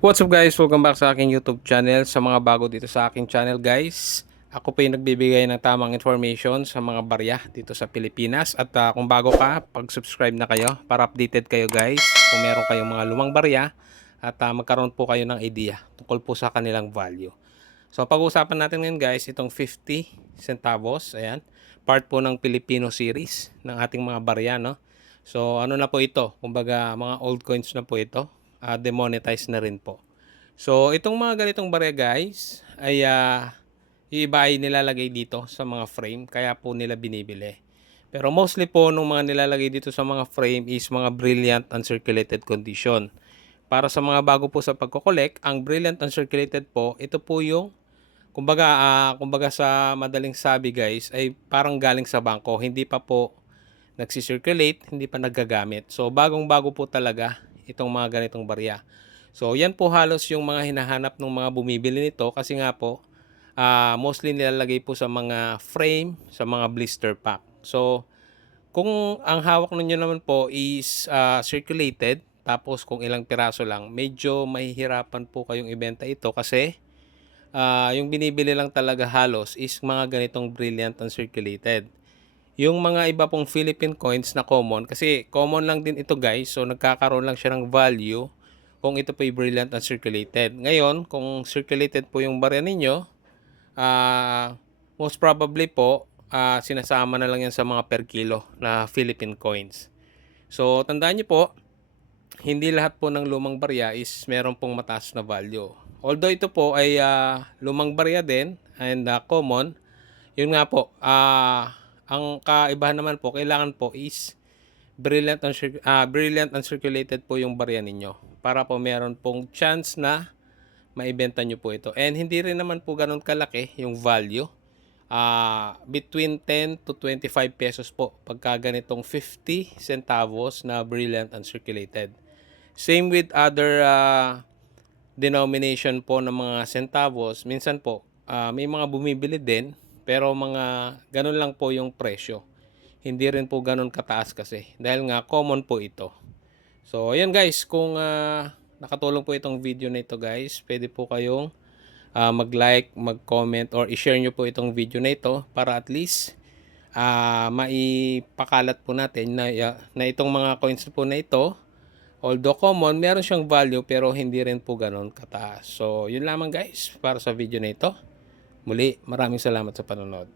What's up guys? Welcome back sa aking YouTube channel. Sa mga bago dito sa aking channel guys, ako po yung nagbibigay ng tamang information sa mga barya dito sa Pilipinas. At kung bago ka, pag-subscribe na kayo para updated kayo guys kung meron kayong mga lumang barya at magkaroon po kayo ng idea tungkol po sa kanilang value. So pag-uusapan natin ngayon guys, itong 50 centavos, ayan, part po ng Filipino series ng ating mga barya, no? So ano na po ito? Kumbaga mga old coins na po ito, demonetized na rin po. So itong mga ganitong barya guys ay yung iba ay nilalagay dito sa mga frame, kaya po nila binibili. Pero mostly po nung mga nilalagay dito sa mga frame is mga brilliant uncirculated condition. Para sa mga bago po sa pagko-collect, ang brilliant uncirculated po, ito po yung kumbaga sa madaling sabi guys, ay parang galing sa bangko, hindi pa po nagsi-circulate, hindi pa nagagamit. So bagong-bago po talaga itong mga ganitong barya. So yan po halos yung mga hinahanap ng mga bumibili nito kasi nga po mostly nilalagay po sa mga frame, sa mga blister pack. So kung ang hawak ninyo naman po is circulated, tapos kung ilang piraso lang, medyo mahihirapan po kayong ibenta ito kasi yung binibili lang talaga halos is mga ganitong brilliant uncirculated. Yung mga iba pong Philippine coins na common, kasi common lang din ito guys, so nagkakaroon lang siya ng value kung ito po ay brilliant uncirculated. Ngayon, kung circulated po yung barya ninyo, most probably po, sinasama na lang yan sa mga per kilo na Philippine coins. So, tandaan niyo po, hindi lahat po ng lumang barya is meron pong mataas na value. Although ito po ay lumang barya din and common, yun nga po, ang kaibahan naman po, kailangan po is brilliant uncirculated po yung barya ninyo para po meron pong chance na maibenta nyo po ito. And hindi rin naman po ganun kalaki yung value. Between 10 to 25 pesos po pagka ganitong 50 centavos na brilliant uncirculated. Same with other denomination po ng mga centavos. Minsan po, may mga bumibili din, pero mga ganun lang po yung presyo. Hindi rin po ganun kataas kasi. Dahil nga, common po ito. So, ayan guys, kung nakatulong po itong video na ito guys, pwede po kayong mag-like, mag-comment, or i-share nyo po itong video na ito para at least maipakalat po natin na itong mga coins po na ito, although common, meron siyang value pero hindi rin po ganun kataas. So, yun lamang guys para sa video na ito. Muli, maraming salamat sa panonood.